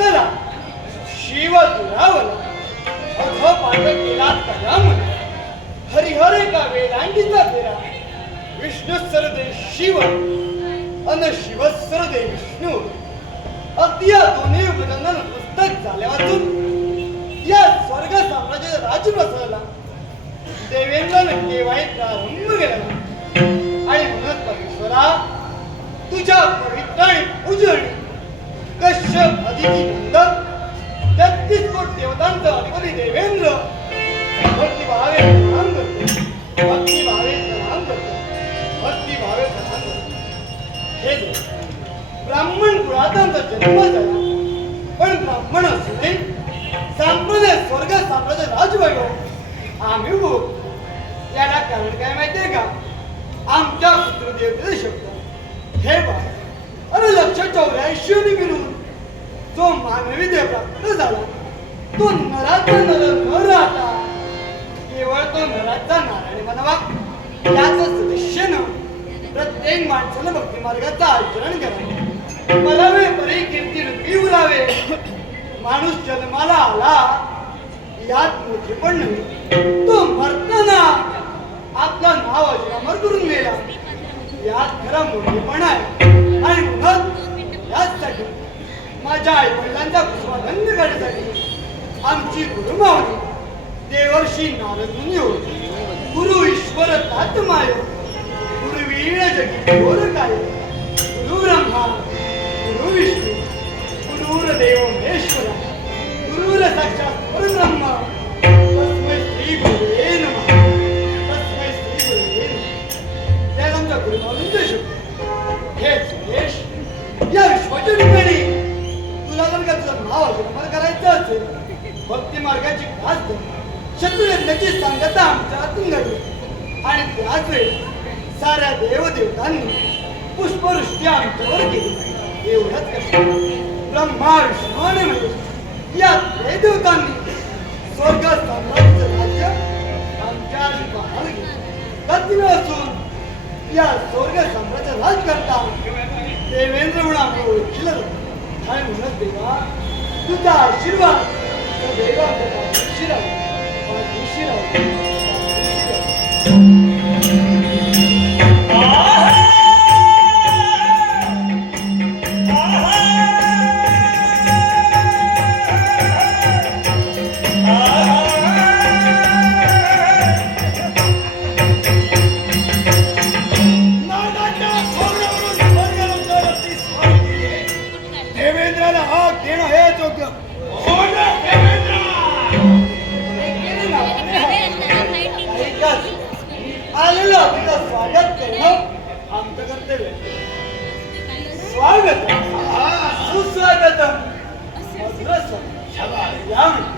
विष्णूशी शिव दुरावला. अध पाठ केला कयाम हरिहर का वेदांडीचा फेरा. विष्णू सरदे शिव. अन शिव सरदे विष्णू. अगदी या दोन्ही उपकरणांना पुस्तक झाल्या वाचून. या स्वर्ग साम्राज्याचा राज बसवला. देवेंद्रानं केव्हाही प्रारंभ केला आणि म्हणत परमेश्वरा तुझ्या पवित्र आणि पूजन कश्यप अदिती नंदन तेहतीस कोट देवतांचं अधिपती देवेंद्र भक्ती भावे प्रणाम करतो भक्ती भावे प्रणाम करतो भक्ती भावे प्रणाम करतो हे ब्राह्मण कुळातांचा जन्म झाला पण ब्राह्मण असणे संप्रदाय स्वर्ग साम्राज्य राजवैभव आम्ही उभो. याला कारण काय माहितीये का? आमच्या पितृदेवतेचे शब्द. हे बा अरे लक्ष चौऱ्याऐंशी जो मानवी देह प्राप्त झाला. तो नराचा नर न राहता केवळ तो नराचा नारायण बनावा याच सदस्यनं प्रत्येक माणसानं भक्ती मार्गाचं आचरण करावे. मरावे परी कीर्ती रुपी उरावे. माणूस जन्माला आला यात मोठे पण नव्हे. तो मरताना आपलं नाव अजरामर करून गेला यात खरा मोठेपणा आहे. आणि म्हणून याचसाठी माझ्या आई वडिलांचा कुसुमानंद करण्यासाठी आमची गुरुमावणी देवर्षी नारद मुनी होती. गुरु ईश्वर तात्माय गुरुवीर जगी गोर काय गुरु ब्रह्मा गुरु विष्णू गुरुर देव का तुझं करायचं असेल भक्ती मार्गाची खास धर शत्रू यज्ञाची सांगता आमच्या हातून घडली. आणि त्याच वेळी साऱ्या देवदेवतांनी पुष्पवृष्टी आमच्यावर केली. एवढंच कशाला ब्रह्मा विष्णू आणि महेश म्हणजे या त्रय देवतांनी स्वर्ग साम्राज्य राज्य आमच्या बाहेर गेले. तज्ञ असून या स्वर्ग साम्राज्य राज करता देवेंद्र म्हणून आम्ही ओळखलं आणि म्हणत देवा? 그다 싫어 내가 싫어 싫어 आलेलं आपलं स्वागत करणं आमचं कर्तव्य. स्वागत. सुस्वागत मधुर स्वागत.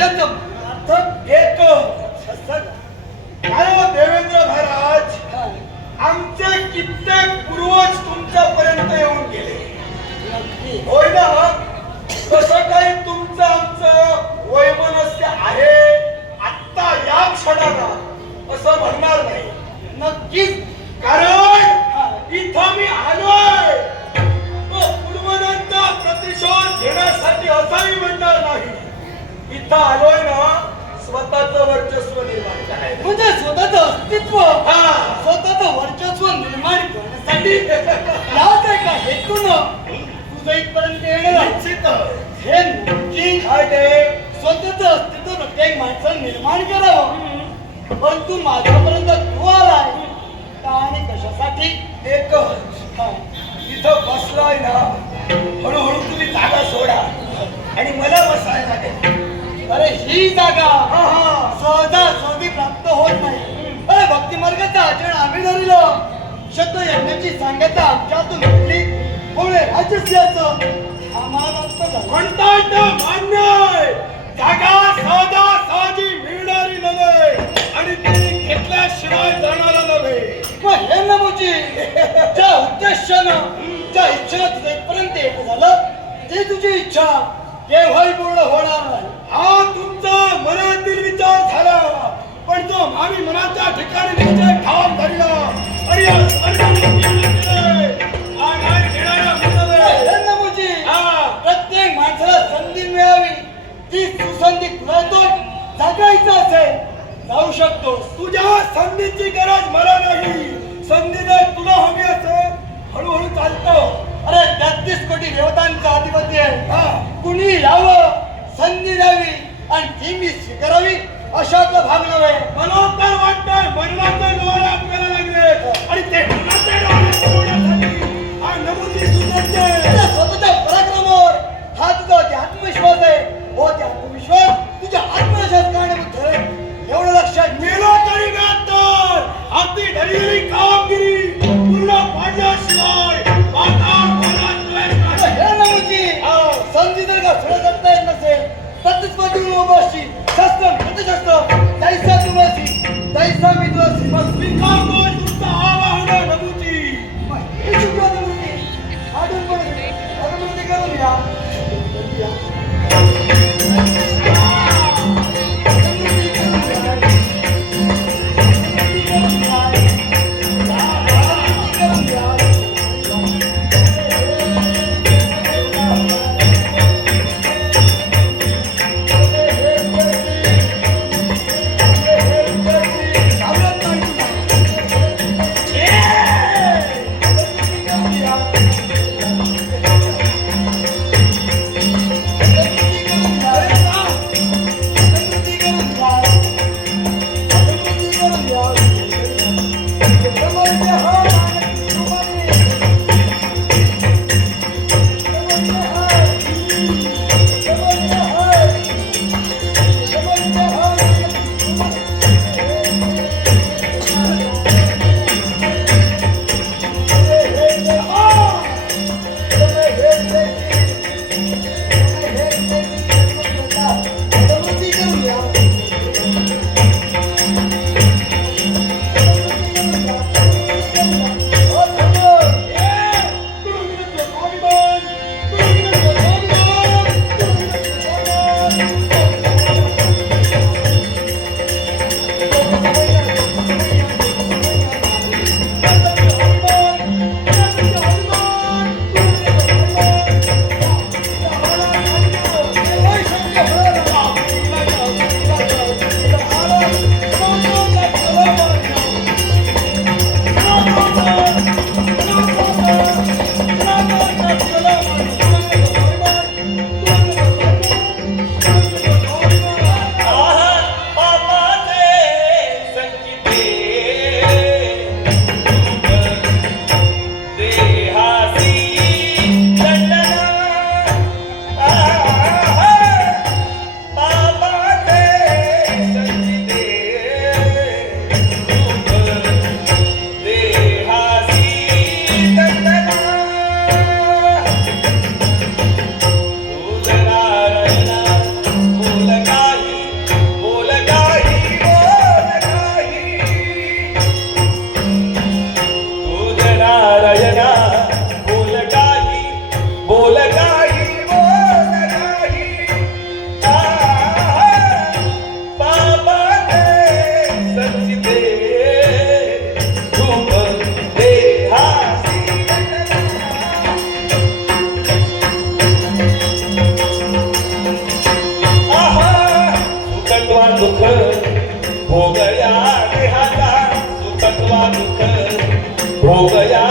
बोलण्याचं अर्थ काय हो देवेंद्र महाराज? आमचे कित्येक इथं आलोय ना स्वतःचं वर्चस्व निर्माण करायला म्हणजे स्वतःचं अस्तित्व हा. स्वतःचं वर्चस्व निर्माण करण्यासाठी याच एका हेतून तुझं इथपर्यंत येणं आहे. निश्चित. हे नक्की. काय ते? स्वतःचं अस्तित्व प्रत्येक माणसानं निर्माण करावं. परंतु माझ्यापर्यंत तू आलाय का आणि कशासाठी? एकच. हा. इथं बसलाय ना हळूहळू तुम्ही जागा सोडा. आणि मला बसायला दे. अरे ही जागा सहजा सहजी प्राप्त होत नाही. अरे भक्ती मार्गाचं आचरण आम्ही धरलो. शब्द यज्ञाची सांगायचं आमच्यातून घेतली कोणे राजस्याचं आम्हाला मान्य जागा सहजा सहजी मिळणारी नव्हे. आणि ती घेतल्याशिवाय जाणारा नव्हे. मग हे नमुची ज्या उद्देशानं ज्या इच्छेनं तुझं पर्यंत झालं ते तुझी इच्छा. केव्हाही पूर्ण होणार नाही. हा तुमचा मनातील विचार झाला. पण तो आम्ही मनाच्या ठिकाणी निश्चय ठाम धरला. आणि. प्रत्येक माणसाला संधी मिळावी. ती सुसंधी तुला तो जगायचं असेल जाऊ शकतोस तुझ्या संधीची गरज मला नाही. संधी जर तुला हवी असेल हळूहळू चालतो. अरे तेहतीस कोटी देवतांचा अधिपती आहे. कुणी यावं? संधी द्यावी आणि ती मी स्वीकारावी अशातलं भाग नव्हे मनोत्तर तर वाटतंय मरणाचे डोळे आपल्याला लागले. आणि ते संधी जर का सुरू येत नसेल तत्च बाजून उभाशी शस्त्र प्रतिशस्त्र दैसा तुलासी दैसा मी तुलासी मग दुख भोगया देहाचा सुखत्वा दुःख भोगया